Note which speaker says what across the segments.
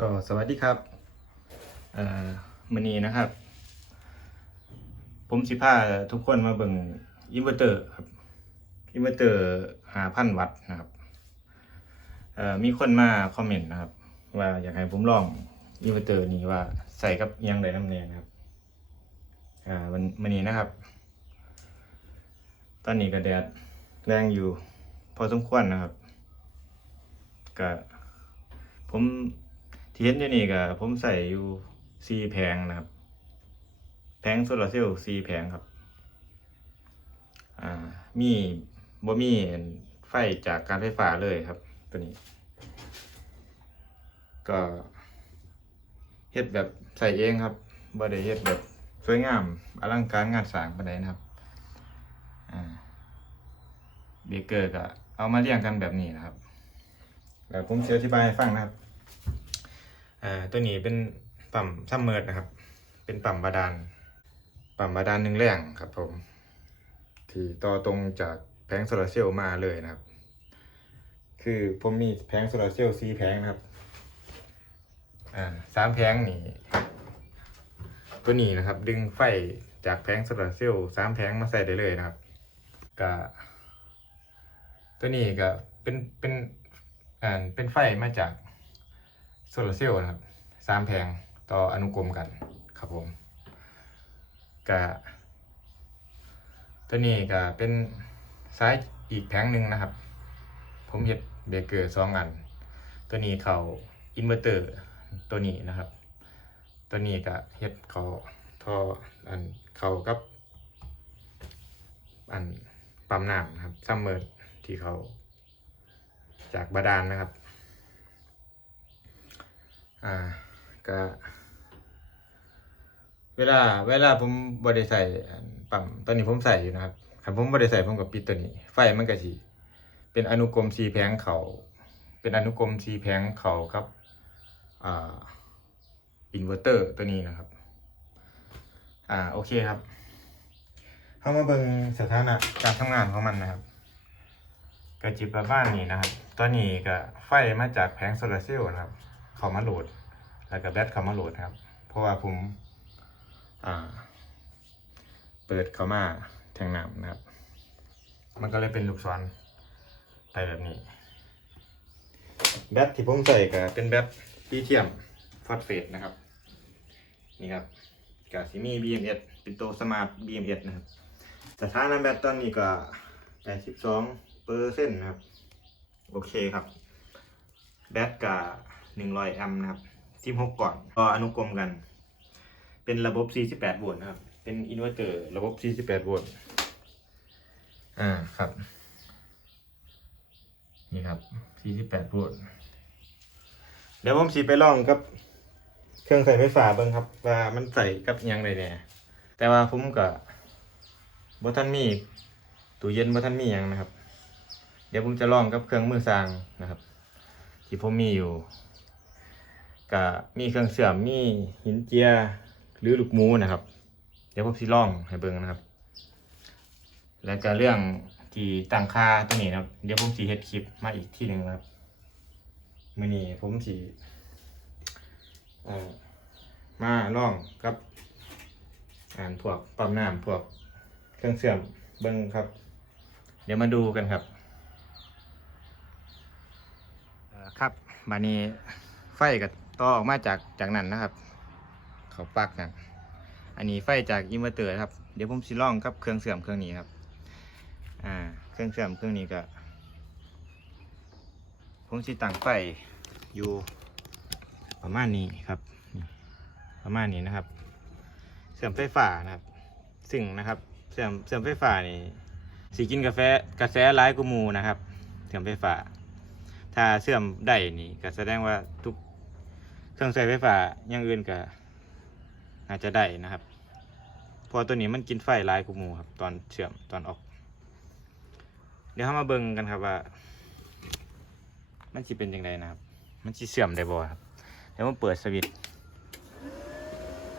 Speaker 1: ก็สวัสดีครับเอ่อมื้อนี้นะครับ ผมสิพาทุกคนมาเบิ่งอินเวอร์เตอร์ครับอินเวอร์เตอร์หาพันวัตต์นะครับเอ่อมีคนมาคอมเมนต์นะครับ ว่าอยากให้ผมลองอินเวอร์เตอร์นี้ว่าใส่กับยังไดน้ำแน่นะครับอ่าวันมื้อนี้นะครับ ตอนนี้ก็แดดแรงอยู่ พอสมควรนะครับก็ผม ที่เห็นอยู่นี่ก็ผมใส่อยู่สี่แผงนะครับ แผงโซลาร์เซลล์สี่แผงครับ อ่า มีบ่มีไฟจากการไฟฟ้าเลยครับ ตัวนี้ ก็เฮ็ดแบบใส่เองครับบ่ได้เฮ็ดแบบสวยงามอลังการงานสร้างปานใดนะครับเบเกอร์ก็เอามาเรียงกันแบบนี้นะครับแล้วผมจะอธิบายให้ฟังนะครับ อ่าตัวนี้เป็นปั๊มซัมเมอร์นะครับ เป็นปั๊มบาดาลปั๊มบาดาลหนึ่งแรงครับผม ที่ต่อตรงจากแผงโซลาร์เซลล์มาเลยนะครับ คือผมมีแผงโซลาร์เซลล์สี่แผงนะครับ อ่าสามแผงนี่ตัวนี้นะครับ ดึงไฟจากแผงโซลาร์เซลล์สามแผงมาใส่ได้เลยนะครับก็ตัวนี้ก็เป็นเป็นอ่าเป็นไฟมาจาก โซลาร์เซลล์นะครับสามแผงต่ออนุกรมกันครับผมก็ตัวนี้ก็เป็นซ้ายอีกแผงหนึ่งนะครับ ผมเห็ดเบเกอร์สองอัน ตัวนี้เขาอินเวอร์เตอร์ตัวนี้นะครับ ตัวนี้ก็เฮ็ดเขาท่ออันเขากับ อันปั๊มน้ำนะครับซัมเมอร์ที่เขาจากบาดาลนะครับ อ่าก็เวลา เวลาผมบริใส่ปั๊มตอนนี้ผมใส่อยู่นะครับคันผมบริใส่ผมกับปิดตัวนี้ ไฟมันก็สิเป็นอนุกรมสีแผงเขาเป็นอนุกรมสีแผงเขาครับอ่าอินเวอร์เตอร์ตัวนี้นะครับ อ่าโอเคครับเข้ามาเบิ่งสถานะการทำงานของมันนะครับกระจิบประบ้านนี้นะครับตอนนี้ก็ไฟมาจากแผงโซลาร์เซลล์นะครับ เขามาโหลด แล้วก็แบตเขามาโหลดครับ เพราะว่าผมเปิดเขามาแทงน้ำนะครับ มันก็เลยเป็นลูกศรไปแบบนี้ แบตที่ผมใส่ก็เป็นแบตลิเธียมฟอสเฟตนะครับ นี่ครับกาซิมี BMS เป็นตัวสมาร์ท BMS นะครับสถานะแบตตอนนี้ก็82เปอร์เซ็นต์นะครับ โอเคครับ แบตกับ 100แอมป์นะครับทีม6ก่อนก็อนุกรมกัน เป็นระบบ 48 โวลต์นะครับ เป็นอินเวอร์เตอร์ระบบ 48 โวลต์อ่าครับ นี่ครับ 48 โวลต์เดี๋ยวผมสีไปลองกับ เครื่องใส่ไฟฟ้าเบิ่งครับ ว่ามันใส่กับยังไดแหน่ยแต่ว่าผมก็บ่ทันมีตู้เย็นบ่ทันมียังนะครับ เดี๋ยวผมจะลองกับเครื่องมือสร้างนะครับ ที่ผมมีอยู่ ก็มีเครื่องเสื่อมมีหินเจียหรือลูกมูนะครับ เดี๋ยวผมสิลองให้เบิ่งนะครับ แล้วก็เรื่องที่ตั้งค่าตัวนี้นะครับ เดี๋ยวผมสิเฮ็ดคลิปมาอีกที่หนึ่งนะครับมือนี้ผมสิมาลองกับอ่านพวกปั๊มน้ำพวกเครื่องเสื่อมเบิ่งครับ เดี๋ยวมาดูกันครับครับบานี้ไฟกับ ต่อออกมาจากจากนั้นนะครับ เขาปลักกันอันนี้ไฟจากอินเวอร์เตอร์ครับ เดี๋ยวผมสิลองกับเครื่องเสื่อมเครื่องนี้ครับ อ่า เครื่องเสื่อมเครื่องนี้ก็ ผมสิตั้งไฟอยู่ประมาณนี้ครับ ประมาณนี้นะครับ เสื่อมไฟฟ้านะครับ ซึ่งนะครับ เสื่อมเสื่อมไฟฟ้านี่สีกินกาแฟกระแสร้ายกูมูนะครับ เสื่อมไฟฟ้า ถ้าเสื่อมได้นี่ก็แสดงว่าทุก เครื่องใช้ไฟฟ้าอย่างอื่นก็อาจจะได้นะครับพอตัวนี้มันกินไฟลายกว่าหมูครับ ตอนเชื่อมตอนออก เดี๋ยวเรามาเบิ่งกันครับว่า มันสิเป็นยังไงนะครับ มันสิเสื่อมได้บ่ครับเดี๋ยวผมเปิดสวิตช์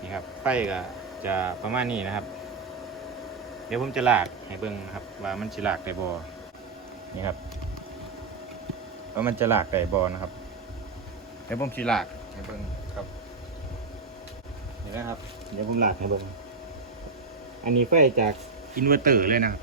Speaker 1: นี่ครับไฟก็จะประมาณนี้นะครับ เดี๋ยวผมจะลากให้เบิ่งครับ ว่ามันสิลากได้บ่นี่ครับว่ามันจะหลากไก่บอนะครับเดี๋ยวผมสีหลาก ให้เบิ่งครับนี่นะครับ เดี๋ยวผมลากให้เบิ่งอันนี้ไฟจากอินเวอร์เตอร์เลยนะครับ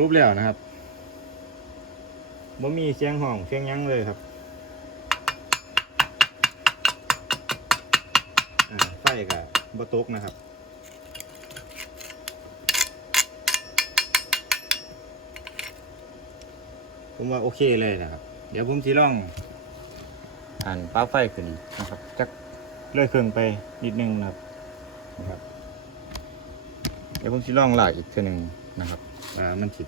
Speaker 1: รุปแล้วนะครับบ่มีเสียงห้องเสียงหยังเลยครับอ่าไฟกับบ่ตกนะครับ ผมว่าโอเคเลยนะครับ เดี๋ยวผมสิลองอ่านป้าไฟขึ้นอีกนะครับจักเลื่อยเครื่องไปนิดนึงนะครับนะครับเดี๋ยวผมสิลองลากอีกเทีหนึ่ง นะครับว่ามันสิ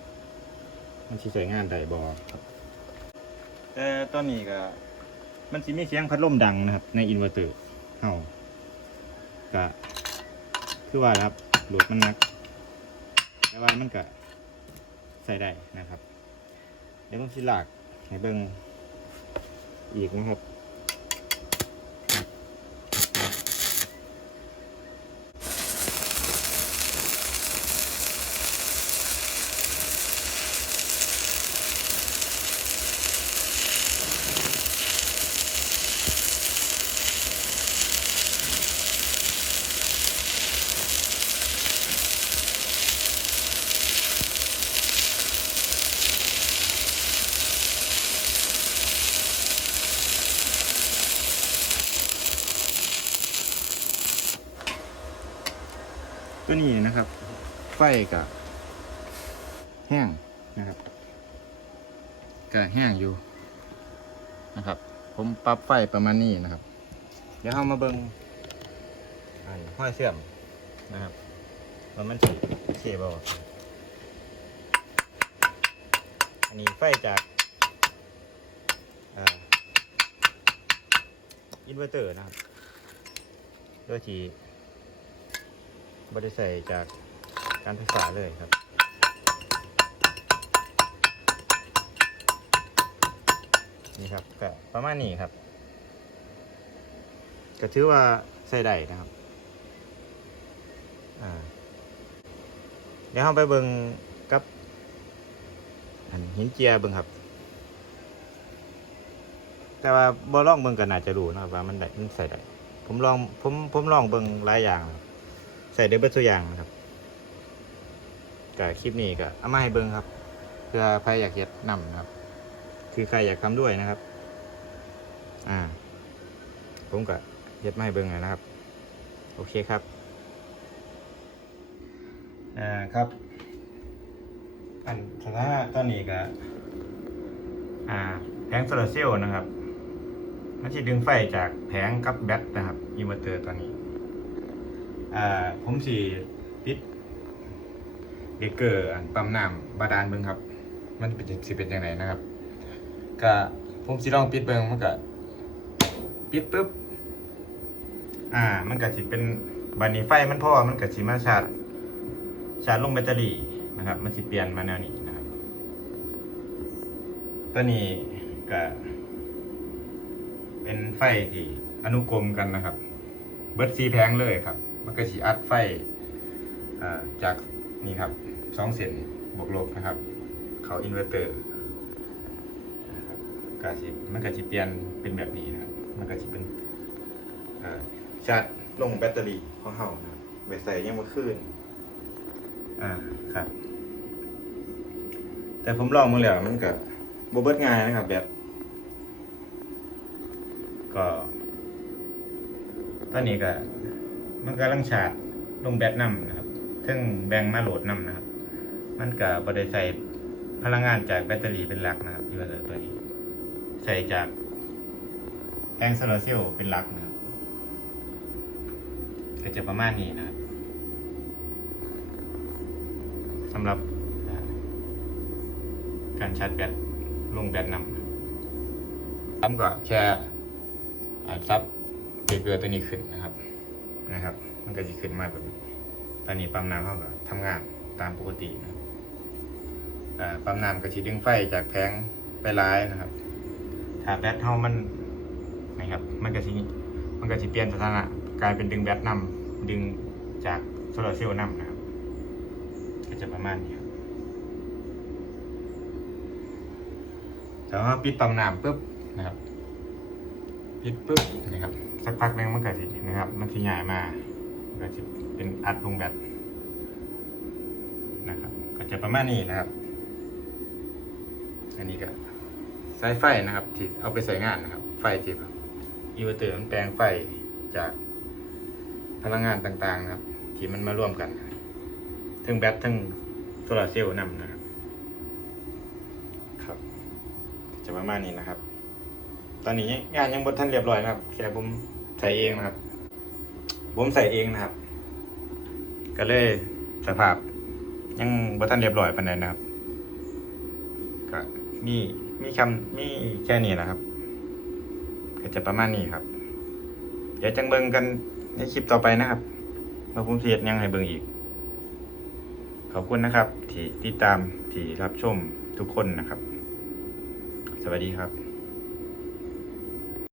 Speaker 1: มันสิใช้งานได้บ่ครับ แต่ตอนนี้ก็ มันสิมีเสียงพัดลมดังนะครับ ในอินเวอร์เตอร์เฮาก็คือว่าครับโหลดมันหนัก แต่ว่ามันก็ใส่ได้นะครับ เดี๋ยวผมสิลากให้เบิ่งอีกนะครับ ไฟกับแห้งนะครับก็แห้งอยู่นะครับ ผมปรับไฟประมาณนี้นะครับ เดี๋ยวเรามาเบิงอันห้อยเสื่อมนะครับว่ามันสิเสียบ่อันนี้ไฟจากอ่าอินเวอร์เตอร์นะครับโดยที่บริใส่จาก การไฟฟ้าเลยครับ นี่ครับก็ประมาณนี้ครับ ก็ถือว่าใส่ได้นะครับอ่าเดี๋ยวเราไปเบิงกับหินเจียเบิงครับ แต่ว่าบ่ลองเบิงก็น่าจะรู้นะครับว่ามันได้มันใส่ได้ผมลองผมผมลองเบิงหลายอย่าง ใส่ได้เบิดตัวอย่างนะครับ กับคลิปนี้ก็เอามาให้เบิ่งครับ เพื่อใครอยากเฮ็ดนำนะครับ คือใครอยากทำด้วยนะครับ อ่า ผมก็เฮ็ดมาให้เบิ่งเลยนะครับ โอเคครับ อ่าครับ อันสถานะตอนนี้ก็อ่าแผงโซลาร์เซลล์นะครับมันจะดึงไฟจากแผงกับแบตนะครับอินเวอร์เตอร์ตอนนี้ อ่า ผมสีปิด เบเกอร์อันปั๊มน้ำบาดาลเบิ่งครับ มันเป็นสิเป็นยังไงนะครับก็ผมสิลองปิดเบิ่งมันก็ปิดปุ๊บอ่า มันก็สิเป็นบัดนี้ไฟมันพ่อมันก็สิมาชาร์จชาร์จลงแบตเตอรี่นะครับ มันสิเปลี่ยนมาแนวนี้นะครับ ตัวนี้ก็เป็นไฟที่อนุกรมกันนะครับ เบิร์ดซีแพงเลยครับ มันก็สีอัดไฟอ่าจากนี่ครับ สองเส้นบวกลบนะครับ เขาอินเวอร์เตอร์นะครับก็สิมันก็สิเปลี่ยนเป็นแบบนี้นะครับ มันก็สิเป็นชาร์จลงแบตเตอรี่ของเฮานะครับไปใส่ยังมาขึ้น อ่าครับ แต่ผมลองมาแล้วมันก็บเบิดง่ายนะครับ แบบ ก็ตอนนี้ก็มันกำลังชาร์จลงแบตนำนะครับซึ่งแบ่งมาโหลดนำนะครับ มันก็บริใส่พลังงานจากแบตเตอรี่เป็นหลักนะครับที่ว่าตัวนี้ ใส่จากแผงโซลาร์เซลล์เป็นหลักนะครับก็จะประมาณนี้นะครับสำหรับการชาร์จแบตลงแบตนำผมก็แค่อาซับเกเกอตัวนี้ขึ้นนะครับนะครับ มันก็จะขึ้นมาแบบนี้ตอนนี้ปั๊มน้ำเขาก็ทำงาน ตามปกตินะครับอ่าปั๊มน้ำก็จะดึงไฟจากแผงไปร้ายนะครับ ถ้าแบตเฮามันนะครับ มันก็สิมันก็สิเปลี่ยนสถานะกลายเป็นดึงแบตนำดึงจากโซลาร์เซลล์นำนะครับ ก็จะประมาณนี้ครับแต่ว่าปิดปั๊มน้ำปุ๊บนะครับปิดปุ๊บนะครับ สักพักนึงมันก็สินะครับ มันสิใหญ่มามันก็จะเป็นอัดลงแบต ก็จะประมาณนี้นะครับ อันนี้ก็สายไฟนะครับที่เอาไปใส่งานนะครับ ไฟที่แบบอินเวอร์เตอร์มันแปลงไฟจากพลังงานต่างๆนะครับ ที่มันมาร่วมกัน ทั้งแบตทั้งโซลาร์เซลล์นำนะครับ ครับ จะประมาณนี้นะครับ ตอนนี้งานยังบดทันเรียบร้อยนะครับ แค่ผมใส่เองนะครับ ผมใส่เองนะครับ ก็เลยสภาพ ยังบดทันเรียบร้อยปานใดนะครับก็มีมีคำมีแค่นี้นะครับก็จะประมาณนี้ครับ เดี๋ยวจังเบิงกันในคลิปต่อไปนะครับว่าผมสิเฮ็ดยังให้เบิงอีก ขอบคุณนะครับ ที่ติดตามที่รับชมทุกคนนะครับ สวัสดีครับ